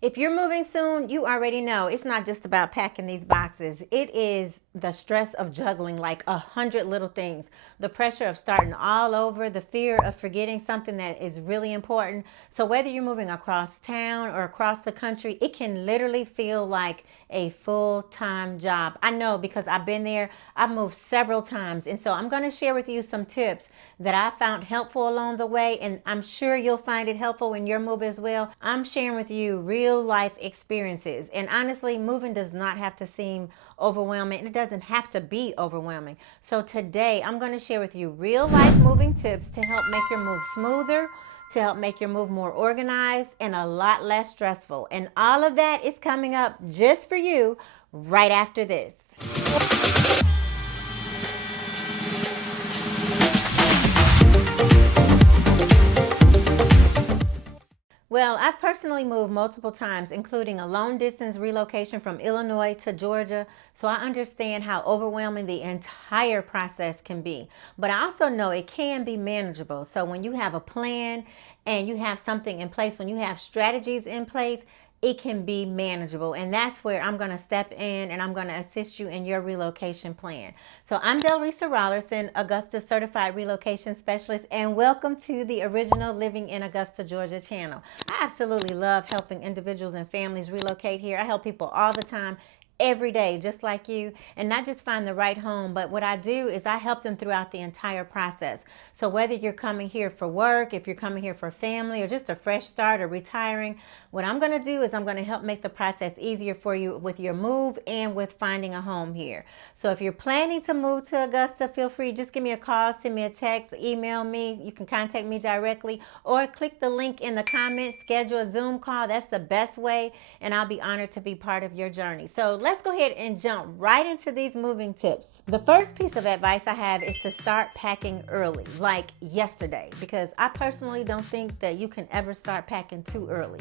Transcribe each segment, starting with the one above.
If you're moving soon, you already know it's not just about packing these boxes. It is the stress of juggling like 100 little things, the pressure of starting all over, the fear of forgetting something that is really important. So whether you're moving across town or across the country, it can literally feel like a full-time job. I know because I've been there. I've moved several times. And so I'm going to share with you some tips that I found helpful along the way. And I'm sure you'll find it helpful in your move as well. I'm sharing with you real life experiences. And honestly, moving does not have to seem overwhelming. It doesn't have to be overwhelming. So today I'm going to share with you real life moving tips to help make your move smoother, to help make your move more organized and a lot less stressful. And all of that is coming up just for you right after this. Well, I've personally moved multiple times, including a long distance relocation from Illinois to Georgia, so I understand how overwhelming the entire process can be. But I also know it can be manageable. So when you have a plan and you have something in place, when you have strategies in place, it can be manageable. And that's where I'm going to step in and I'm going to assist you in your relocation plan. So I'm Delrisa Rollerson, Augusta Certified Relocation Specialist, and welcome to the original Living in Augusta, Georgia channel. I absolutely love helping individuals and families relocate here. I help people all the time, every day, just like you, and not just find the right home, but what I do is I help them throughout the entire process. So whether you're coming here for work, if you're coming here for family, or just a fresh start or retiring, what I'm going to do is I'm going to help make the process easier for you with your move and with finding a home here. So if you're planning to move to Augusta, feel free, just give me a call, send me a text, email me. You can contact me directly or click the link in the comments, schedule a Zoom call. That's the best way, and I'll be honored to be part of your journey. So let's go ahead and jump right into these moving tips. The first piece of advice I have is to start packing early, like yesterday, because I personally don't think that you can ever start packing too early.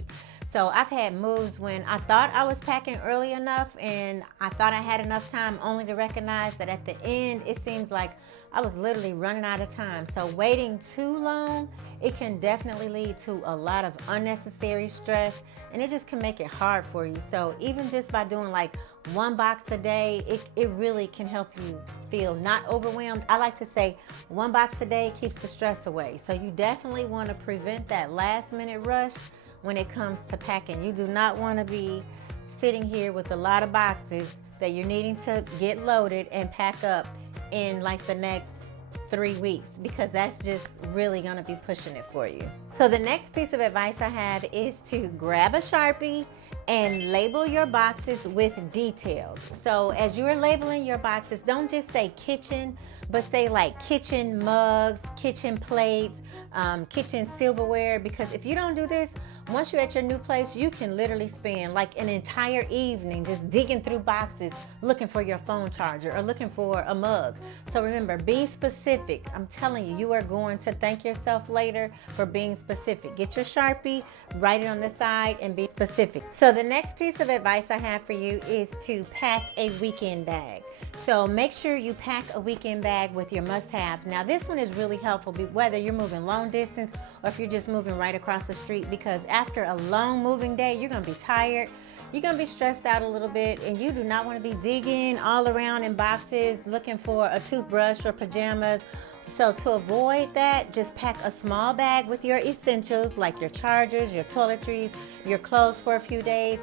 So I've had moves when I thought I was packing early enough and I thought I had enough time, only to recognize that at the end it seems like I was literally running out of time. So waiting too long, it can definitely lead to a lot of unnecessary stress, and it just can make it hard for you. So even just by doing like one box a day, it really can help you feel not overwhelmed. I like to say one box a day keeps the stress away. So you definitely want to prevent that last minute rush when it comes to packing. You do not want to be sitting here with a lot of boxes that you're needing to get loaded and pack up in like the next 3 weeks, because that's just really going to be pushing it for you. So the next piece of advice I have is to grab a Sharpie and label your boxes with details. So as you're labeling your boxes, don't just say kitchen, but say like kitchen mugs, kitchen plates, kitchen silverware, because if you don't do this, once you're at your new place, you can literally spend like an entire evening just digging through boxes looking for your phone charger or looking for a mug. So remember, be specific. I'm telling you, you are going to thank yourself later for being specific. Get your Sharpie, write it on the side, and be specific. So the next piece of advice I have for you is to pack a weekend bag. So make sure you pack a weekend bag with your must-haves. Now this one is really helpful whether you're moving long distance or if you're just moving right across the street, because after a long moving day, you're going to be tired. You're going to be stressed out a little bit, and you do not want to be digging all around in boxes looking for a toothbrush or pajamas. So to avoid that, just pack a small bag with your essentials like your chargers, your toiletries, your clothes for a few days.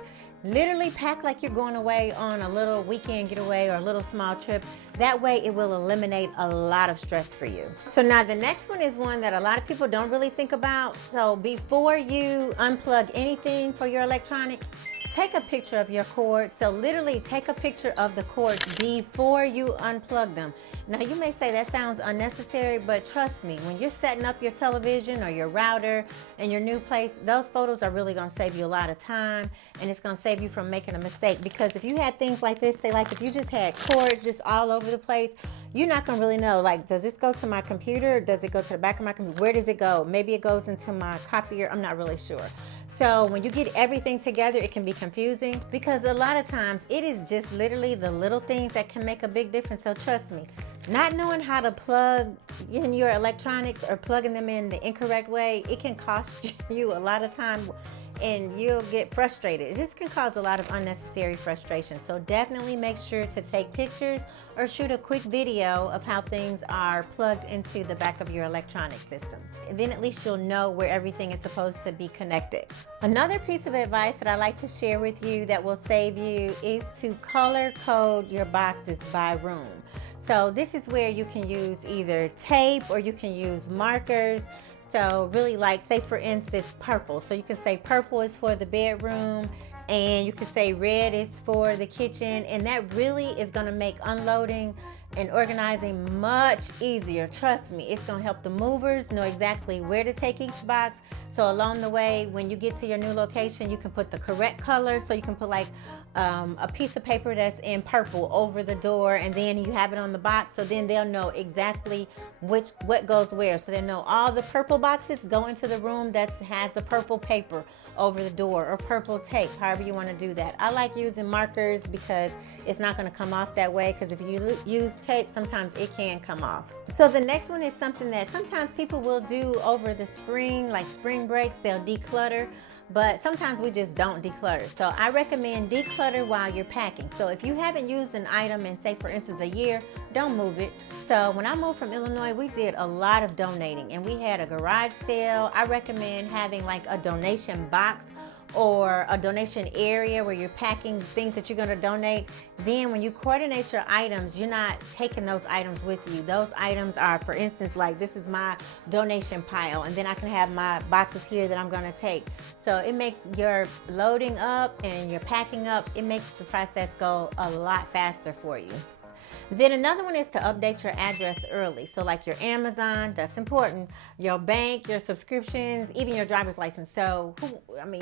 Literally pack like you're going away on a little weekend getaway or a little small trip. That way it will eliminate a lot of stress for you. So now the next one is one that a lot of people don't really think about. So before you unplug anything for your electronics, take a picture of your cords. So literally take a picture of the cords before you unplug them. Now you may say that sounds unnecessary, but trust me, when you're setting up your television or your router in your new place, those photos are really going to save you a lot of time, and it's going to save you from making a mistake. Because if you had things like this, say like if you just had cords just all over the place, you're not going to really know, like, does this go to my computer? Does it go to the back of my computer? Where does it go? Maybe it goes into my copier. I'm not really sure. So when you get everything together, it can be confusing, because a lot of times it is just literally the little things that can make a big difference. So trust me, not knowing how to plug in your electronics or plugging them in the incorrect way, it can cost you a lot of time and you'll get frustrated. It just can cause a lot of unnecessary frustration. So definitely make sure to take pictures or shoot a quick video of how things are plugged into the back of your electronic systems. And then at least you'll know where everything is supposed to be connected. Another piece of advice that I like to share with you that will save you is to color code your boxes by room. So this is where you can use either tape or you can use markers. So really, like, say for instance, purple. So you can say purple is for the bedroom, and you can say red is for the kitchen, and that really is going to make unloading and organizing much easier. Trust me, it's going to help the movers know exactly where to take each box. So along the way, when you get to your new location, you can put the correct color. So you can put like a piece of paper that's in purple over the door, and then you have it on the box. So then they'll know exactly what goes where. So they'll know all the purple boxes go into the room that has the purple paper over the door, or purple tape, however you want to do that. I like using markers because it's not going to come off that way, because if you use tape, sometimes it can come off. So the next one is something that sometimes people will do over the spring, like spring breaks, they'll declutter. But sometimes we just don't declutter. So I recommend declutter while you're packing. So if you haven't used an item in, say for instance, a year, don't move it. So when I moved from Illinois, we did a lot of donating, and we had a garage sale. I recommend having like a donation box or a donation area where you're packing things that you're going to donate. Then when you coordinate your items, you're not taking those items with you. Those items are, for instance, like this is my donation pile, and then I can have my boxes here that I'm going to take. So it makes your loading up and your packing up, it makes the process go a lot faster for you. Then another one is to update your address early. So like your Amazon, that's important, your bank, your subscriptions, even your driver's license. So,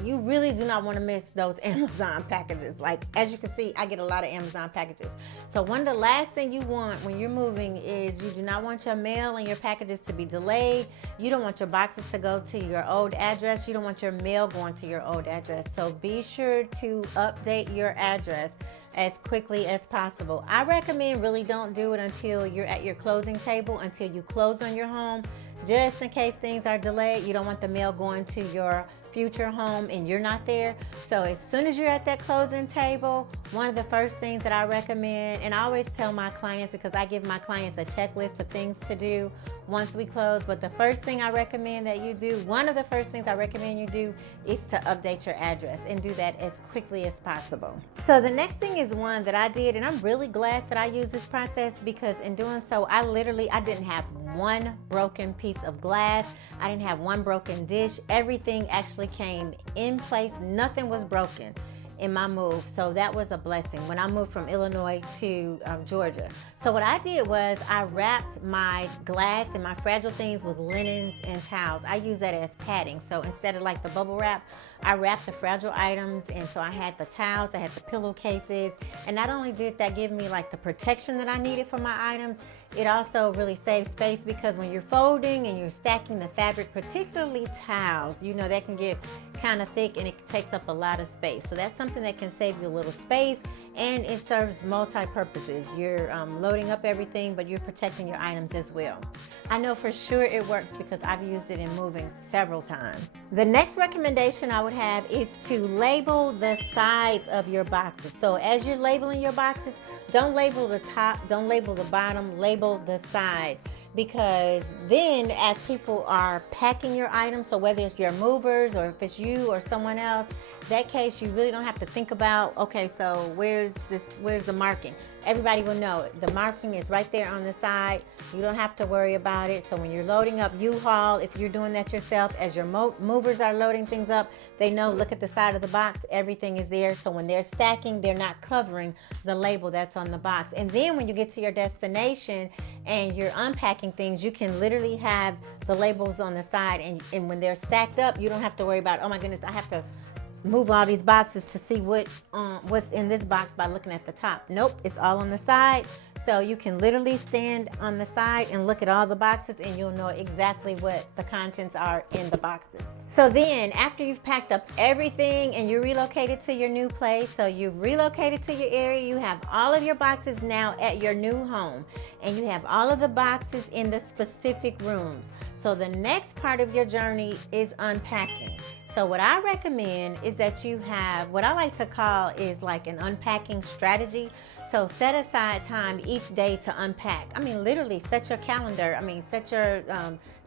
you really do not want to miss those Amazon packages. Like, as you can see, I get a lot of Amazon packages. So one of the last thing you want when you're moving is you do not want your mail and your packages to be delayed. You don't want your boxes to go to your old address. You don't want your mail going to your old address. So be sure to update your address as quickly as possible. I recommend really don't do it until you're at your closing table, until you close on your home, just in case things are delayed. You don't want the mail going to your future home and you're not there. So as soon as you're at that closing table, one of the first things that I recommend, and I always tell my clients, because I give my clients a checklist of things to do once we close, but the first thing I recommend that you do, one of the first things I recommend you do is to update your address, and do that as quickly as possible. So the next thing is one that I did, and I'm really glad that I used this process, because in doing so, I didn't have one broken piece of glass. I didn't have one broken dish. Everything actually came in place. Nothing was broken in my move. So that was a blessing when I moved from Illinois to Georgia. So what I did was I wrapped my glass and my fragile things with linens and towels. I use that as padding. So instead of like the bubble wrap, I wrapped the fragile items, and so I had the towels, I had the pillowcases, and not only did that give me like the protection that I needed for my items, it also really saves space, because when you're folding and you're stacking the fabric, particularly towels, that can get kind of thick and it takes up a lot of space. So that's something that can save you a little space, and it serves multi-purposes. You're loading up everything, but you're protecting your items as well. I know for sure it works because I've used it in moving several times. The next recommendation I would have is to label the sides of your boxes. So as you're labeling your boxes, don't label the top, don't label the bottom, label the sides. Because then as people are packing your items, so whether it's your movers or if it's you or someone else, that case you really don't have to think about, okay, so where's the marking? Everybody will know it. The marking is right there on the side. You don't have to worry about it. So when you're loading up U-Haul, if you're doing that yourself, as your movers are loading things up, they know, look at the side of the box, everything is there. So when they're stacking, they're not covering the label that's on the box. And then when you get to your destination and you're unpacking things, you can literally have the labels on the side, and when they're stacked up, you don't have to worry about, oh my goodness, I have to move all these boxes to see what's in this box by looking at the top. Nope, it's all on the side. So you can literally stand on the side and look at all the boxes, and you'll know exactly what the contents are in the boxes. So then after you've packed up everything and you're relocated to your new place, so you've relocated to your area, you have all of your boxes now at your new home, and you have all of the boxes in the specific rooms. So the next part of your journey is unpacking. So what I recommend is that you have what I like to call is like an unpacking strategy. So set aside time each day to unpack. I mean, literally set your calendar. I mean, set your,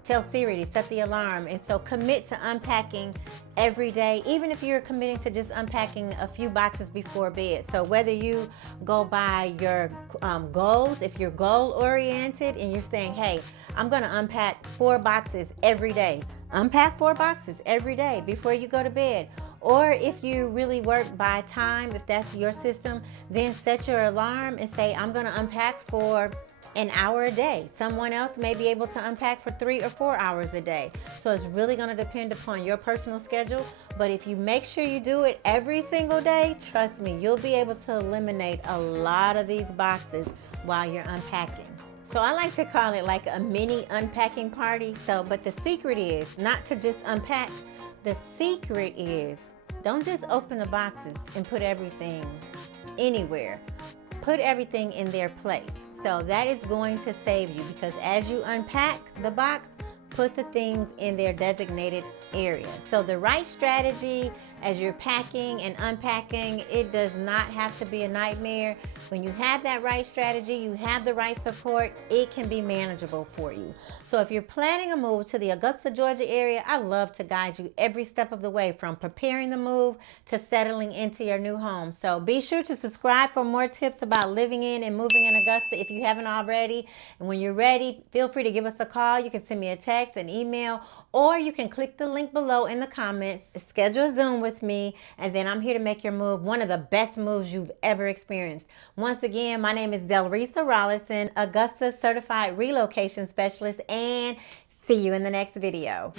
tell Siri to set the alarm. And so commit to unpacking every day, even if you're committing to just unpacking a few boxes before bed. So whether you go by your goals, if you're goal oriented and you're saying, hey, I'm gonna unpack 4 boxes every day. Unpack 4 boxes every day before you go to bed. Or if you really work by time, if that's your system, then set your alarm and say, I'm going to unpack for an hour a day. Someone else may be able to unpack for 3 or 4 hours a day. So it's really going to depend upon your personal schedule. But if you make sure you do it every single day, trust me, you'll be able to eliminate a lot of these boxes while you're unpacking. So I like to call it like a mini unpacking party. But the secret is not to just unpack. The secret is don't just open the boxes and put everything anywhere. Put everything in their place. So that is going to save you, because as you unpack the box, put the things in their designated area. So the right strategy as you're packing and unpacking, it does not have to be a nightmare. When you have that right strategy, you have the right support, it can be manageable for you. So if you're planning a move to the Augusta, Georgia area, I love to guide you every step of the way, from preparing the move to settling into your new home. So be sure to subscribe for more tips about living in and moving in Augusta if you haven't already. And when you're ready, feel free to give us a call. You can send me a text, an email, or you can click the link below in the comments, schedule a Zoom with me, and then I'm here to make your move one of the best moves you've ever experienced. Once again, my name is Delrisa Rollerson, Augusta Certified Relocation Specialist, and see you in the next video.